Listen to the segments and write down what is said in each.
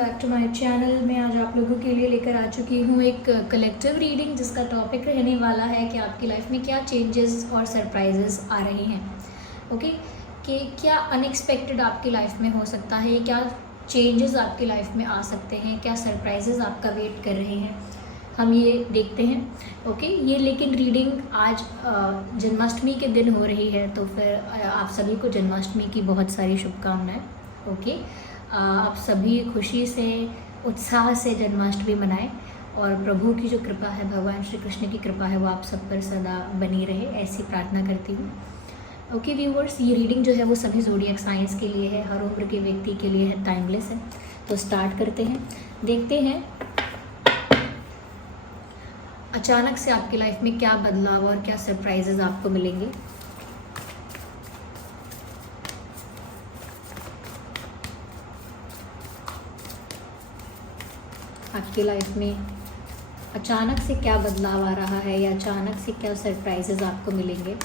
Back to my channel. मैं आज आप लोगों के लिए लेकर आ चुकी हूँ एक कलेक्टिव रीडिंग, जिसका टॉपिक रहने वाला है कि आपकी लाइफ में क्या चेंजेस और सरप्राइजेस आ रहे हैं। ओके, कि क्या अनएक्सपेक्टेड आपकी लाइफ में हो सकता है, क्या चेंजेस आपकी लाइफ में आ सकते हैं, क्या सरप्राइजेस आपका वेट कर रहे हैं, हम ये देखते हैं। ओके, ये लेकिन रीडिंग आज जन्माष्टमी के दिन हो रही है, तो फिर आप सभी को जन्माष्टमी की बहुत सारी शुभकामनाएं। ओके, आप सभी खुशी से उत्साह से जन्माष्टमी मनाएं और प्रभु की जो कृपा है, भगवान श्री कृष्ण की कृपा है, वो आप सब पर सदा बनी रहे, ऐसी प्रार्थना करती हूँ। ओके व्यूवर्स, ये रीडिंग जो है वो सभी ज़ोडिएक साइंस के लिए है, हर उम्र के व्यक्ति के लिए है, टाइमलेस है। तो स्टार्ट करते हैं, देखते हैं अचानक से आपकी लाइफ में क्या बदलाव और क्या सरप्राइजेज आपको मिलेंगे। आपकी लाइफ में अचानक से क्या बदलाव आ रहा है या अचानक से क्या सरप्राइजेज आपको मिलेंगे।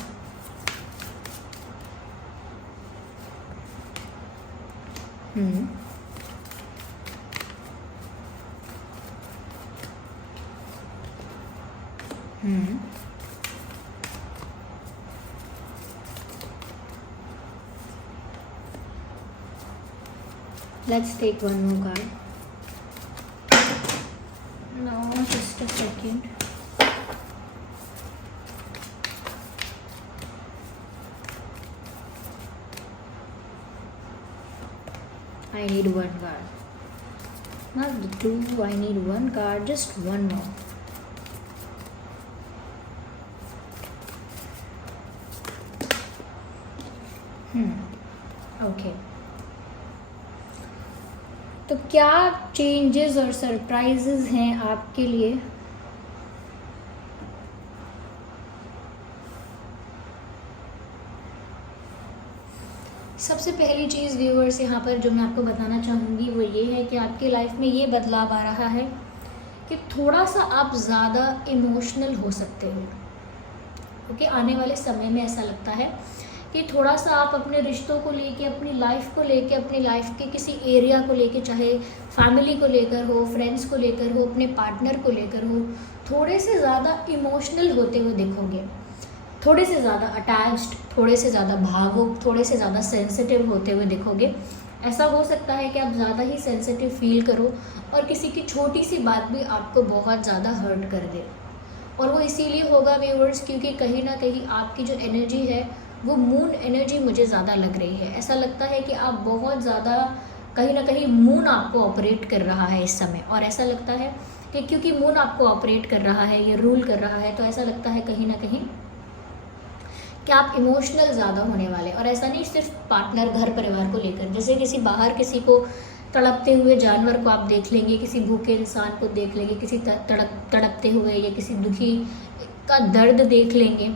Let's take one more card. Now, just a second. I need one card. Not the two, I need one card, just one more. Okay. तो क्या चेंजेस और सरप्राइजेस हैं आपके लिए। सबसे पहली चीज़ व्यूअर्स यहाँ पर जो मैं आपको बताना चाहूँगी वो ये है कि आपकी लाइफ में ये बदलाव आ रहा है कि थोड़ा सा आप ज़्यादा इमोशनल हो सकते हो। ओके, आने वाले समय में ऐसा लगता है कि थोड़ा सा आप अपने रिश्तों को लेके, अपनी लाइफ को लेके, अपनी लाइफ के किसी एरिया को लेके, चाहे फैमिली को लेकर हो, फ्रेंड्स को लेकर हो, अपने पार्टनर को लेकर हो, थोड़े से ज़्यादा इमोशनल होते हुए दिखोगे, थोड़े से ज़्यादा अटैच्ड, थोड़े से ज़्यादा भावुक, थोड़े से ज़्यादा सेंसिटिव होते हुए दिखोगे। ऐसा हो सकता है कि आप ज़्यादा ही सेंसिटिव फील करो और किसी की छोटी सी बात भी आपको बहुत ज़्यादा हर्ट कर दे। और वो इसीलिए होगा व्यूअर्स, क्योंकि कहीं ना कहीं आपकी जो एनर्जी है वो मून एनर्जी मुझे ज़्यादा लग रही है। ऐसा लगता है कि आप बहुत ज़्यादा, कहीं ना कहीं मून आपको ऑपरेट कर रहा है इस समय। और ऐसा लगता है कि क्योंकि मून आपको ऑपरेट कर रहा है, ये रूल कर रहा है, तो ऐसा लगता है कहीं ना कहीं कि आप इमोशनल ज़्यादा होने वाले। और ऐसा नहीं सिर्फ पार्टनर, घर परिवार को लेकर, जैसे किसी बाहर किसी को तड़पते हुए जानवर को आप देख लेंगे, किसी भूखे इंसान को देख लेंगे, किसी तड़पते हुए या किसी दुखी का दर्द देख लेंगे,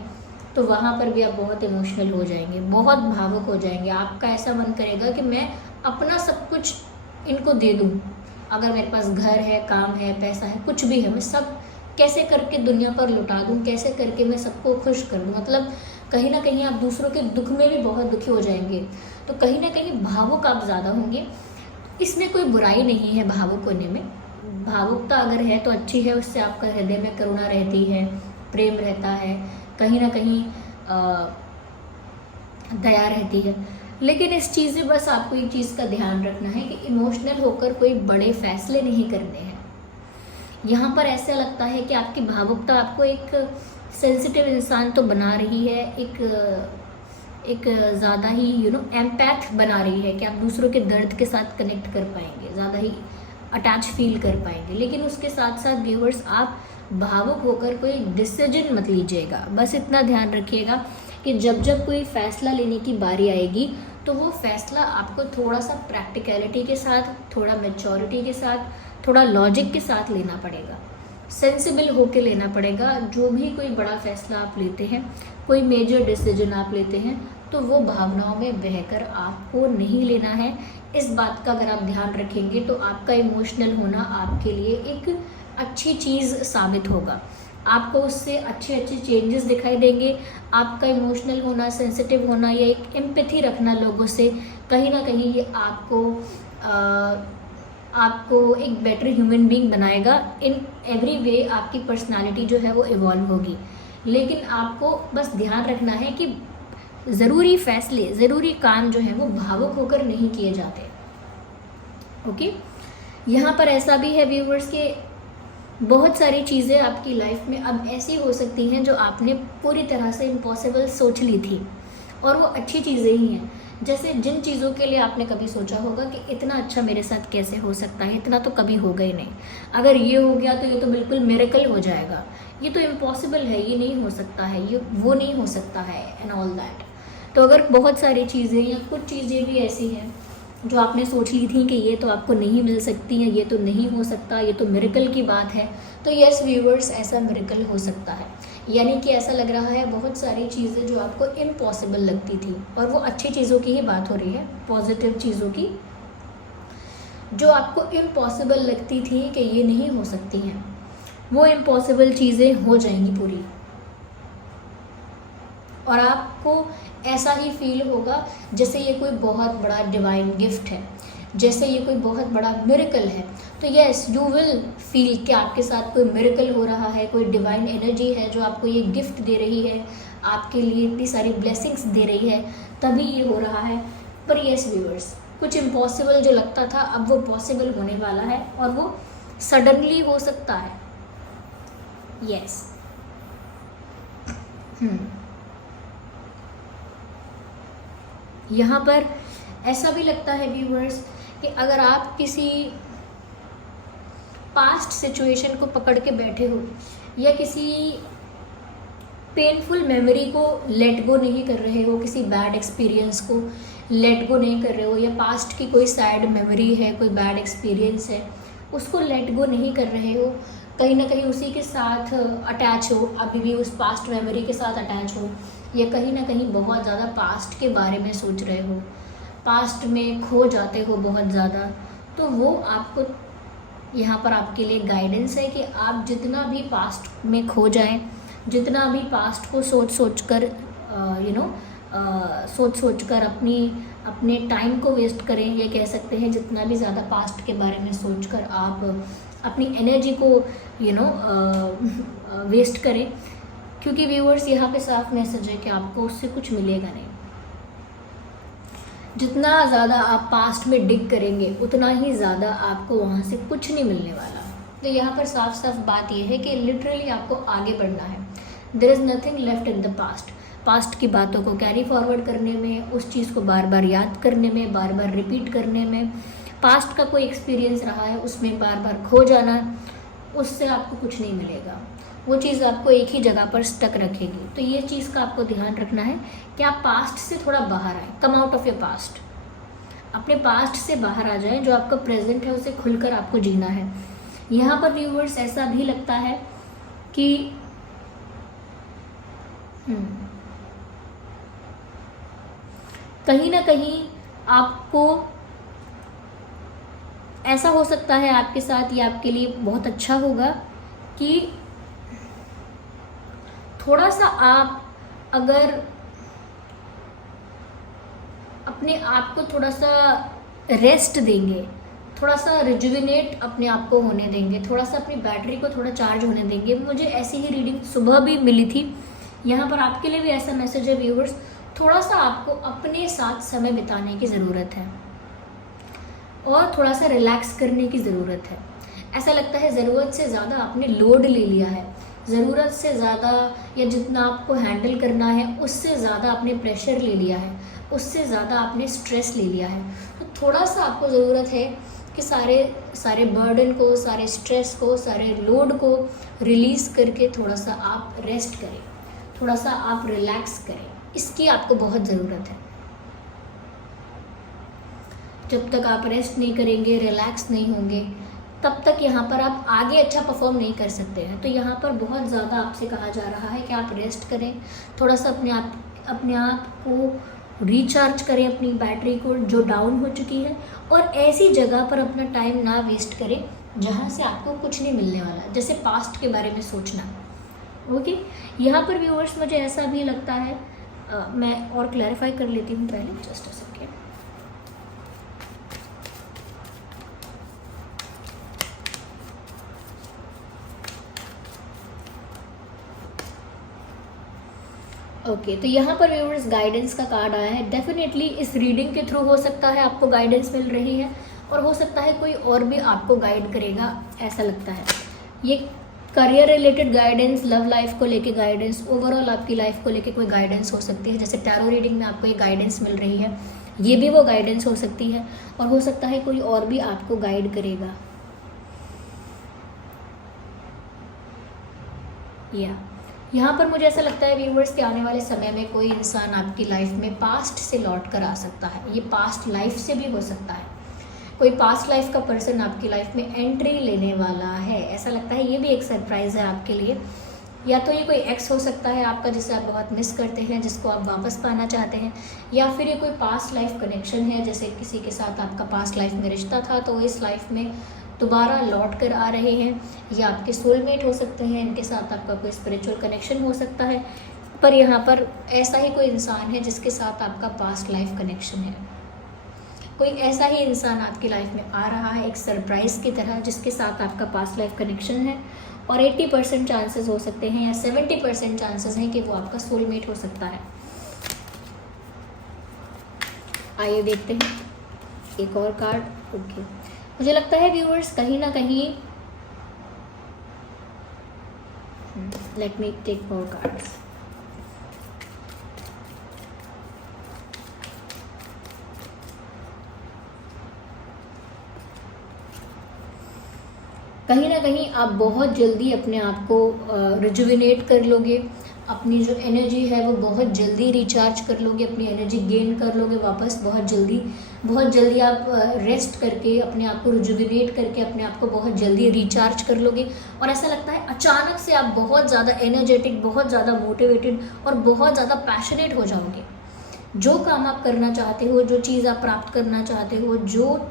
तो वहाँ पर भी आप बहुत इमोशनल हो जाएंगे, बहुत भावुक हो जाएंगे। आपका ऐसा मन करेगा कि मैं अपना सब कुछ इनको दे दूँ। अगर मेरे पास घर है, काम है, पैसा है, कुछ भी है, मैं सब कैसे करके दुनिया पर लुटा दूँ, कैसे करके मैं सबको खुश कर दूँ। मतलब कहीं ना कहीं आप दूसरों के दुख में भी बहुत दुखी हो जाएंगे। तो कहीं ना कहीं भावुक आप ज़्यादा होंगे। इसमें कोई बुराई नहीं है भावुक होने में। भावुकता अगर है तो अच्छी है, उससे आपका हृदय में करुणा रहती है, प्रेम रहता है, कहीं ना कहीं दया रहती है। लेकिन इस चीज़ में बस आपको एक चीज़ का ध्यान रखना है कि इमोशनल होकर कोई बड़े फैसले नहीं करने हैं। यहाँ पर ऐसा लगता है कि आपकी भावुकता आपको एक सेंसिटिव इंसान तो बना रही है, एक ज़्यादा ही एम्पैथ बना रही है कि आप दूसरों के दर्द के साथ कनेक्ट कर पाएंगे, ज़्यादा ही अटैच फील कर पाएंगे। लेकिन उसके साथ साथ व्यूअर्स, आप भावुक होकर कोई डिसीजन मत लीजिएगा। बस इतना ध्यान रखिएगा कि जब जब कोई फ़ैसला लेने की बारी आएगी तो वो फ़ैसला आपको थोड़ा सा प्रैक्टिकलिटी के साथ, थोड़ा मैच्योरिटी के साथ, थोड़ा लॉजिक के साथ लेना पड़ेगा, सेंसिबल होके लेना पड़ेगा। जो भी कोई बड़ा फ़ैसला आप लेते हैं, कोई मेजर डिसीजन आप लेते हैं, तो वो भावनाओं में बहकर आपको नहीं लेना है। इस बात का अगर आप ध्यान रखेंगे तो आपका इमोशनल होना आपके लिए एक अच्छी चीज़ साबित होगा। आपको उससे अच्छे अच्छे चेंजेस दिखाई देंगे। आपका इमोशनल होना, सेंसिटिव होना या एक एम्पैथी रखना लोगों से, कहीं ना कहीं ये आपको आपको एक बेटर ह्यूमन बीइंग बनाएगा। इन एवरी वे आपकी पर्सनालिटी जो है वो इवॉल्व होगी। लेकिन आपको बस ध्यान रखना है कि ज़रूरी फैसले, ज़रूरी काम जो है वो भावुक होकर नहीं किए जाते। ओके, यहाँ पर ऐसा भी है व्यूवर्स कि बहुत सारी चीज़ें आपकी लाइफ में अब ऐसी हो सकती हैं जो आपने पूरी तरह से इम्पॉसिबल सोच ली थी, और वो अच्छी चीज़ें ही हैं। जैसे जिन चीज़ों के लिए आपने कभी सोचा होगा कि इतना अच्छा मेरे साथ कैसे हो सकता है, इतना तो कभी होगा ही नहीं, अगर ये हो गया तो ये तो बिल्कुल मिरेकल हो जाएगा, ये तो इम्पॉसिबल है, ये नहीं हो सकता है, ये वो नहीं हो सकता है एंड ऑल दैट। तो अगर बहुत सारी चीज़ें या कुछ चीज़ें भी ऐसी हैं जो आपने सोच ली थी कि ये तो आपको नहीं मिल सकती हैं, ये तो नहीं हो सकता, ये तो मिरेकल की बात है, तो यस व्यूवर्स, ऐसा मिरेकल हो सकता है। यानी कि ऐसा लग रहा है बहुत सारी चीज़ें जो आपको इम्पॉसिबल लगती थी, और वो अच्छी चीज़ों की ही बात हो रही है, पॉजिटिव चीज़ों की, जो आपको इम्पॉसिबल लगती थी कि ये नहीं हो सकती हैं, वो इम्पॉसिबल चीज़ें हो जाएंगी पूरी। और आपको ऐसा ही फील होगा जैसे ये कोई बहुत बड़ा डिवाइन गिफ्ट है, जैसे ये कोई बहुत बड़ा मिरेकल है। तो यस, यू विल फील कि आपके साथ कोई मिरेकल हो रहा है, कोई डिवाइन एनर्जी है जो आपको ये गिफ्ट दे रही है, आपके लिए इतनी सारी ब्लेसिंग्स दे रही है, तभी ये हो रहा है। पर यस व्यूअर्स, कुछ इम्पॉसिबल जो लगता था अब वो पॉसिबल होने वाला है, और वो सडनली हो सकता है। यस यहाँ पर ऐसा भी लगता है व्यूअर्स कि अगर आप किसी पास्ट सिचुएशन को पकड़ के बैठे हो, या किसी पेनफुल मेमोरी को लेट गो नहीं कर रहे हो, किसी बैड एक्सपीरियंस को लेट गो नहीं कर रहे हो, या पास्ट की कोई सैड मेमोरी है, कोई बैड एक्सपीरियंस है, उसको लेट गो नहीं कर रहे हो, कहीं ना कहीं उसी के साथ अटैच हो, अभी भी उस पास्ट मेमोरी के साथ अटैच हो, या कहीं ना कहीं बहुत ज़्यादा पास्ट के बारे में सोच रहे हो, पास्ट में खो जाते हो बहुत ज़्यादा, तो वो आपको यहाँ पर आपके लिए गाइडेंस है कि आप जितना भी पास्ट में खो जाएं, जितना भी पास्ट को सोच कर सोच कर अपने टाइम को वेस्ट करें, ये कह सकते हैं, जितना भी ज़्यादा पास्ट के बारे में सोचकर आप अपनी एनर्जी को वेस्ट करें, क्योंकि व्यूअर्स यहाँ पे साफ मैसेज है कि आपको उससे कुछ मिलेगा नहीं। जितना ज़्यादा आप पास्ट में डिग करेंगे उतना ही ज़्यादा आपको वहाँ से कुछ नहीं मिलने वाला। तो यहाँ पर साफ साफ बात यह है कि लिटरली आपको आगे बढ़ना है। There is nothing left in the past. Past की बातों को कैरी फॉरवर्ड करने में, उस चीज़ को बार बार याद करने में, बार बार रिपीट करने में, पास्ट का कोई एक्सपीरियंस रहा है उसमें बार बार खो जाना, उससे आपको कुछ नहीं मिलेगा। वो चीज़ आपको एक ही जगह पर स्टक रखेगी। तो ये चीज़ का आपको ध्यान रखना है कि आप पास्ट से थोड़ा बाहर आए, come out of your past, अपने पास्ट से बाहर आ जाएं। जो आपका प्रेजेंट है उसे खुलकर आपको जीना है। यहाँ पर व्यूवर्स ऐसा भी लगता है कि कहीं ना कहीं आपको ऐसा हो सकता है आपके साथ, ये आपके लिए बहुत अच्छा होगा कि थोड़ा सा आप अगर अपने आप को थोड़ा सा रेस्ट देंगे, थोड़ा सा रिजुविनेट अपने आप को होने देंगे, थोड़ा सा अपनी बैटरी को थोड़ा चार्ज होने देंगे। मुझे ऐसी ही रीडिंग सुबह भी मिली थी। यहाँ पर आपके लिए भी ऐसा मैसेज है व्यूवर्स, थोड़ा सा आपको अपने साथ समय बिताने की ज़रूरत है और थोड़ा सा रिलैक्स करने की ज़रूरत है। ऐसा लगता है ज़रूरत से ज़्यादा आपने लोड ले लिया है, ज़रूरत से ज़्यादा या जितना आपको हैंडल करना है उससे ज़्यादा आपने प्रेशर ले लिया है, उससे ज़्यादा आपने स्ट्रेस ले लिया है। तो थोड़ा सा आपको ज़रूरत है कि सारे बर्डन को, सारे स्ट्रेस को, सारे लोड को रिलीज़ करके थोड़ा सा आप रेस्ट करें, थोड़ा सा आप रिलैक्स करें। इसकी आपको बहुत ज़रूरत है। जब तक आप रेस्ट नहीं करेंगे, रिलैक्स नहीं होंगे, तब तक यहाँ पर आप आगे अच्छा परफॉर्म नहीं कर सकते हैं। तो यहाँ पर बहुत ज़्यादा आपसे कहा जा रहा है कि आप रेस्ट करें, थोड़ा सा अपने आप को रिचार्ज करें, अपनी बैटरी को जो डाउन हो चुकी है, और ऐसी जगह पर अपना टाइम ना वेस्ट करें जहाँ से आपको कुछ नहीं मिलने वाला, जैसे पास्ट के बारे में सोचना। ओके, यहाँ पर व्यूअर्स मुझे ऐसा भी लगता है, मैं और क्लैरिफाई कर लेती हूँ पहले, जस्ट अ सेकेंड। ओके, तो यहाँ पर व्यूअर्स गाइडेंस का कार्ड आया है। डेफिनेटली इस रीडिंग के थ्रू हो सकता है आपको गाइडेंस मिल रही है, और हो सकता है कोई और भी आपको गाइड करेगा, ऐसा लगता है। ये career related guidance, love life को लेके गाइडेंस, ओवरऑल आपकी लाइफ को लेके कोई गाइडेंस हो सकती है। जैसे टैरो रीडिंग में आपको ये गाइडेंस मिल रही है, ये भी वो गाइडेंस हो सकती है, और हो सकता है कोई और भी आपको गाइड करेगा। या यहाँ पर मुझे ऐसा लगता है व्यूवर्स कि आने वाले समय में कोई इंसान आपकी लाइफ में पास्ट से लौट कर आ सकता है। ये पास्ट लाइफ से भी हो सकता है, कोई पास्ट लाइफ का पर्सन आपकी लाइफ में एंट्री लेने वाला है, ऐसा लगता है। ये भी एक सरप्राइज़ है आपके लिए। या तो ये कोई एक्स हो सकता है आपका, जिसे आप बहुत मिस करते हैं, जिसको आप वापस पाना चाहते हैं, या फिर ये कोई पास्ट लाइफ कनेक्शन है, जैसे किसी के साथ आपका पास्ट लाइफ में रिश्ता था तो इस लाइफ में दोबारा लौट कर आ रहे हैं, या आपके सोलमेट हो सकते हैं, इनके साथ आपका कोई स्पिरिचुअल कनेक्शन हो सकता है। पर यहाँ पर ऐसा ही कोई इंसान है जिसके साथ आपका पास्ट लाइफ कनेक्शन है। कोई ऐसा ही इंसान आपकी लाइफ में आ रहा है एक सरप्राइज़ की तरह, जिसके साथ आपका पास्ट लाइफ कनेक्शन है, और 80% चांसेस हो सकते हैं या 70% चांसेस हैं कि वो आपका सोलमेट हो सकता है। आइए देखते हैं एक और कार्ड। ओके, मुझे लगता है व्यूअर्स कहीं ना कहीं, let me take more cards. कहीं ना कहीं आप बहुत जल्दी अपने आप को रिजुविनेट कर लोगे, अपनी जो एनर्जी है वो बहुत जल्दी रिचार्ज कर लोगे, अपनी एनर्जी गेन कर लोगे वापस बहुत जल्दी आप रेस्ट करके अपने आप को रिजुविनेट करके अपने आप को बहुत जल्दी रिचार्ज कर लोगे। और ऐसा लगता है अचानक से आप बहुत ज़्यादा एनर्जेटिक, बहुत ज़्यादा मोटिवेटेड और बहुत ज़्यादा पैशनेट हो जाओगे। जो काम आप करना चाहते हो, जो चीज़ आप प्राप्त करना चाहते हो, जो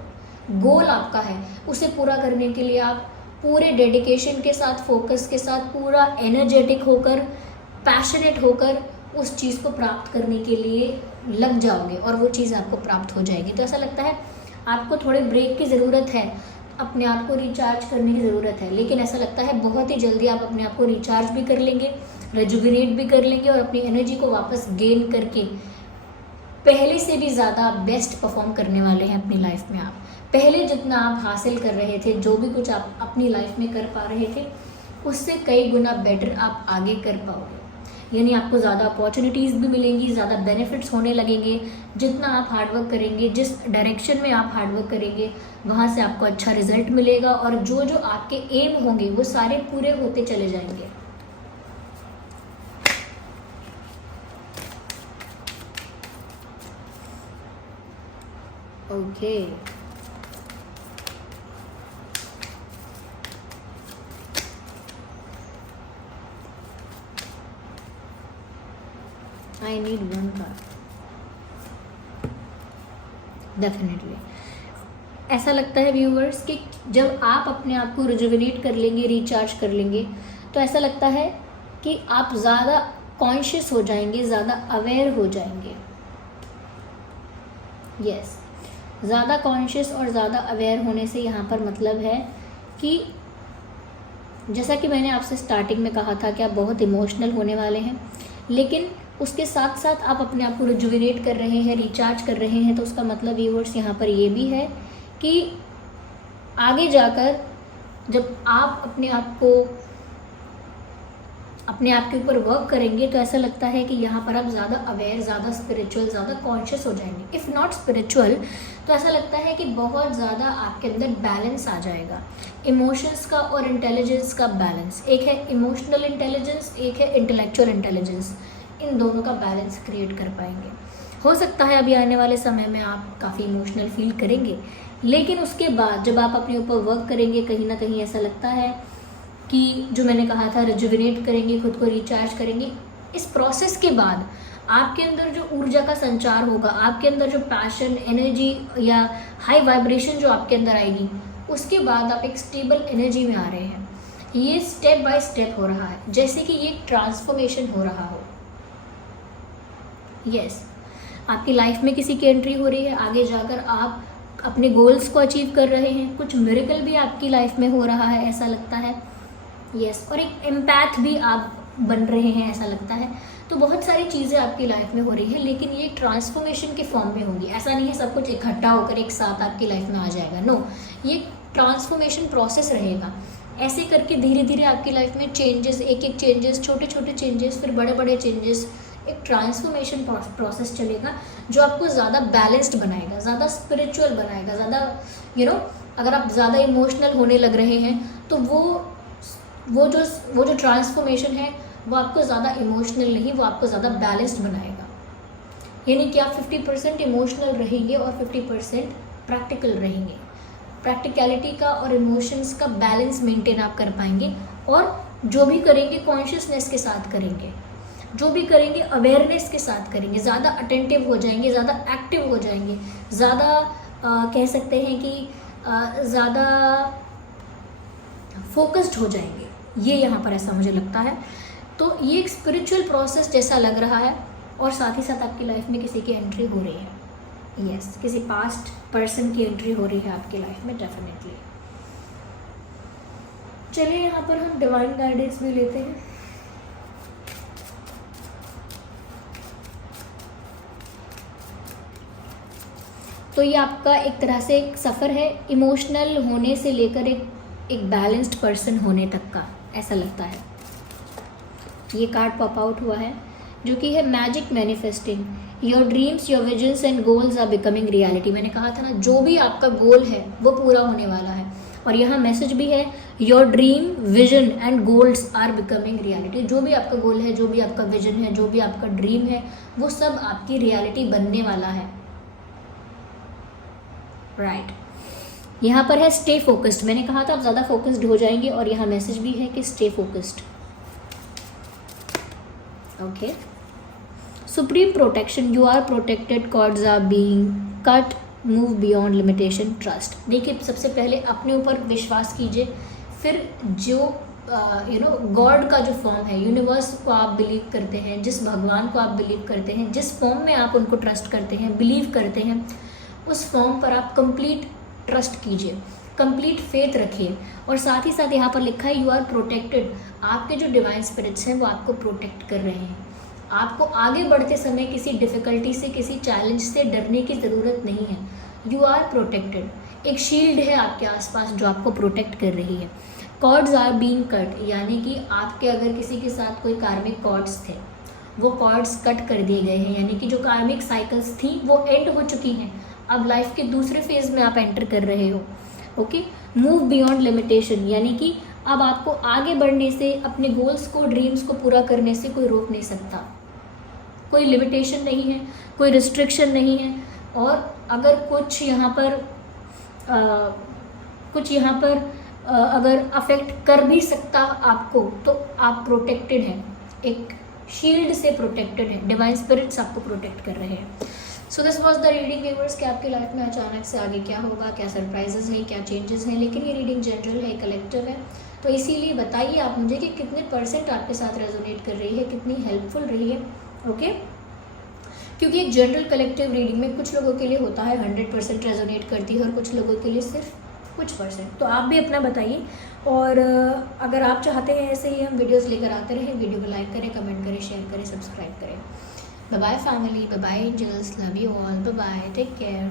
गोल आपका है, उसे पूरा करने के लिए आप पूरे डेडिकेशन के साथ, फोकस के साथ, पूरा एनर्जेटिक होकर, पैशनेट होकर उस चीज़ को प्राप्त करने के लिए लग जाओगे, और वो चीज़ आपको प्राप्त हो जाएगी। तो ऐसा लगता है आपको थोड़े ब्रेक की ज़रूरत है, अपने आप को रिचार्ज करने की ज़रूरत है, लेकिन ऐसा लगता है बहुत ही जल्दी आप अपने आप को रिचार्ज भी कर लेंगे, रेजुविनेट भी कर लेंगे, और अपनी एनर्जी को वापस गेन करके पहले से भी ज़्यादा बेस्ट परफॉर्म करने वाले हैं अपनी लाइफ में। आप पहले जितना आप हासिल कर रहे थे, जो भी कुछ आप अपनी लाइफ में कर पा रहे थे, उससे कई गुना बेटर आप आगे कर पाओगे। यानी आपको ज़्यादा अपॉर्चुनिटीज़ भी मिलेंगी, ज़्यादा बेनिफिट्स होने लगेंगे। जितना आप हार्डवर्क करेंगे, जिस डायरेक्शन में आप हार्डवर्क करेंगे, वहाँ से आपको अच्छा रिजल्ट मिलेगा, और जो जो आपके एम होंगे वो सारे पूरे होते चले जाएंगे। Okay, I need one card. Definitely ऐसा लगता है व्यूवर्स कि जब आप अपने आप को रिजुविनेट कर लेंगे, रिचार्ज कर लेंगे, तो ऐसा लगता है कि आप ज़्यादा कॉन्शियस हो जाएंगे, ज़्यादा अवेयर हो जाएंगे। यस, ज़्यादा कॉन्शियस और ज़्यादा अवेयर होने से यहाँ पर मतलब है कि जैसा कि मैंने आपसे स्टार्टिंग में कहा था कि आप बहुत इमोशनल होने वाले हैं, लेकिन उसके साथ साथ आप अपने आप को रिजुविनेट कर रहे हैं, रिचार्ज कर रहे हैं। तो उसका मतलब व्यूअर्स यहाँ पर ये भी है कि आगे जाकर जब आप अपने आप के ऊपर वर्क करेंगे, तो ऐसा लगता है कि यहाँ पर आप ज़्यादा अवेयर, ज़्यादा स्पिरिचुअल, ज़्यादा कॉन्शियस हो जाएंगे। इफ़ नॉट स्पिरिचुअल, तो ऐसा लगता है कि बहुत ज़्यादा आपके अंदर बैलेंस आ जाएगा, इमोशंस का और इंटेलिजेंस का बैलेंस। एक है इमोशनल इंटेलिजेंस, एक है इंटेलेक्चुअल इंटेलिजेंस। इन दोनों का बैलेंस क्रिएट कर पाएंगे। हो सकता है अभी आने वाले समय में आप काफ़ी इमोशनल फील करेंगे, लेकिन उसके बाद जब आप अपने ऊपर वर्क करेंगे, कहीं ना कहीं ऐसा लगता है कि जो मैंने कहा था, रिजुविनेट करेंगे, खुद को रिचार्ज करेंगे। इस प्रोसेस के बाद आपके अंदर जो ऊर्जा का संचार होगा, आपके अंदर जो पैशन, एनर्जी या हाई वाइब्रेशन जो आपके अंदर आएगी, उसके बाद आप एक स्टेबल एनर्जी में आ रहे हैं। ये स्टेप बाय स्टेप हो रहा है, जैसे कि ये ट्रांसफॉर्मेशन हो रहा हो। यस, आपकी लाइफ में किसी की एंट्री हो रही है, आगे जाकर आप अपने गोल्स को अचीव कर रहे हैं, कुछ मिरेकल भी आपकी लाइफ में हो रहा है, ऐसा लगता है। यस, और एक एम्पैथ भी आप बन रहे हैं ऐसा लगता है। तो बहुत सारी चीज़ें आपकी लाइफ में हो रही है, लेकिन ये ट्रांसफॉर्मेशन के फॉर्म में होंगी। ऐसा नहीं है सब कुछ इकट्ठा होकर एक साथ आपकी लाइफ में आ जाएगा, नो, ये ट्रांसफॉर्मेशन प्रोसेस रहेगा। ऐसे करके धीरे धीरे आपकी लाइफ में चेंजेस, एक एक चेंजेस, छोटे छोटे चेंजेस, फिर बड़े बड़े चेंजेस, एक ट्रांसफॉर्मेशन प्रोसेस चलेगा जो आपको ज़्यादा बैलेंस्ड बनाएगा, ज़्यादा स्पिरिचुअल बनाएगा, ज़्यादा अगर आप ज़्यादा इमोशनल होने लग रहे हैं तो वो जो ट्रांसफॉर्मेशन है वो आपको ज़्यादा इमोशनल नहीं, वो आपको ज़्यादा बैलेंस्ड बनाएगा। यानी कि आप 50% इमोशनल रहेंगे और 50% प्रैक्टिकल रहेंगे। प्रैक्टिकलिटी का और इमोशंस का बैलेंस मेंटेन आप कर पाएंगे, और जो भी करेंगे कॉन्शियसनेस के साथ करेंगे, जो भी करेंगे अवेयरनेस के साथ करेंगे, ज़्यादा अटेंटिव हो जाएंगे, ज़्यादा एक्टिव हो जाएंगे, ज़्यादा कह सकते हैं कि ज़्यादा फोकस्ड हो जाएंगे। ये यहाँ पर ऐसा मुझे लगता है। तो ये एक स्पिरिचुअल प्रोसेस जैसा लग रहा है, और साथ ही साथ आपकी लाइफ में किसी की एंट्री हो रही है। यस, किसी पास्ट पर्सन की एंट्री हो रही है आपकी लाइफ में डेफिनेटली। चलिए यहाँ पर हम डिवाइन गाइडेंस भी लेते हैं। तो ये आपका एक तरह से एक सफ़र है, इमोशनल होने से लेकर एक बैलेंस्ड पर्सन होने तक का, ऐसा लगता है। ये कार्ड पॉप आउट हुआ है जो कि है magic manifesting. Your dreams, your visions and goals are becoming reality. मैंने कहा था ना, जो भी आपका गोल है वो पूरा होने वाला है। और यहाँ मैसेज भी है, your dream, vision and goals are becoming reality. जो भी आपका गोल है, जो भी आपका विजन है, जो भी आपका ड्रीम है, वो सब आपकी रियलिटी बनने वाला है। राइट। यहाँ पर है स्टे फोकस्ड। मैंने कहा था आप ज़्यादा फोकस्ड हो जाएंगे, और यहाँ मैसेज भी है कि stay focused. Okay. Supreme protection, you are protected, cords are being cut, move beyond limitation, trust. देखिए, सबसे पहले अपने ऊपर विश्वास कीजिए, फिर जो गॉड का जो फॉर्म है, यूनिवर्स को आप बिलीव करते हैं, जिस भगवान को आप बिलीव करते हैं, जिस फॉर्म में आप उनको ट्रस्ट करते हैं, बिलीव करते हैं, उस फॉर्म पर आप कंप्लीट ट्रस्ट कीजिए, कंप्लीट फेथ रखिए। और साथ ही साथ यहाँ पर लिखा है, यू आर प्रोटेक्टेड। आपके जो डिवाइन स्पिरिट्स हैं वो आपको प्रोटेक्ट कर रहे हैं। आपको आगे बढ़ते समय किसी डिफ़िकल्टी से, किसी चैलेंज से डरने की ज़रूरत नहीं है। You are protected. एक शील्ड है आपके आसपास जो आपको प्रोटेक्ट कर रही है। कॉर्ड्स आर बीइंग कट, यानी कि आपके अगर किसी के साथ कोई कार्मिक कॉर्ड्स थे, वो कॉर्ड्स कट कर दिए गए हैं। यानी कि जो कार्मिक साइकिल्स थी वो एंड हो चुकी हैं। अब लाइफ के दूसरे फेज़ में आप एंटर कर रहे हो। ओके। मूव बियॉन्ड लिमिटेशन, यानी कि अब आपको आगे बढ़ने से, अपने गोल्स को, ड्रीम्स को पूरा करने से कोई रोक नहीं सकता। कोई लिमिटेशन नहीं है, कोई रिस्ट्रिक्शन नहीं है। और अगर कुछ यहाँ पर अगर अफेक्ट कर भी सकता आपको, तो आप प्रोटेक्टेड हैं, एक शील्ड से प्रोटेक्टेड है। डिवाइन स्पिरिट्स आपको प्रोटेक्ट कर रहे हैं। So this was the reading viewers, कि आपकी लाइफ में अचानक से आगे क्या होगा, क्या सरप्राइजेस हैं, क्या चेंजेस हैं। लेकिन ये रीडिंग जनरल है, कलेक्टिव है, तो इसीलिए बताइए आप मुझे कि कितने % आपके साथ रेजोनेट कर रही है, कितनी हेल्पफुल रही है। ओके। क्योंकि एक जनरल कलेक्टिव रीडिंग में कुछ लोगों के लिए होता है 100% रेजोनेट करती है, और कुछ लोगों के लिए सिर्फ कुछ %। तो आप भी अपना बताइए, और अगर आप चाहते हैं ऐसे ही हम वीडियोस लेकर आते रहें, वीडियो को लाइक करें, कमेंट करें, शेयर करें, सब्सक्राइब करें। Bye bye family, bye bye angels, love you all, bye bye, take care.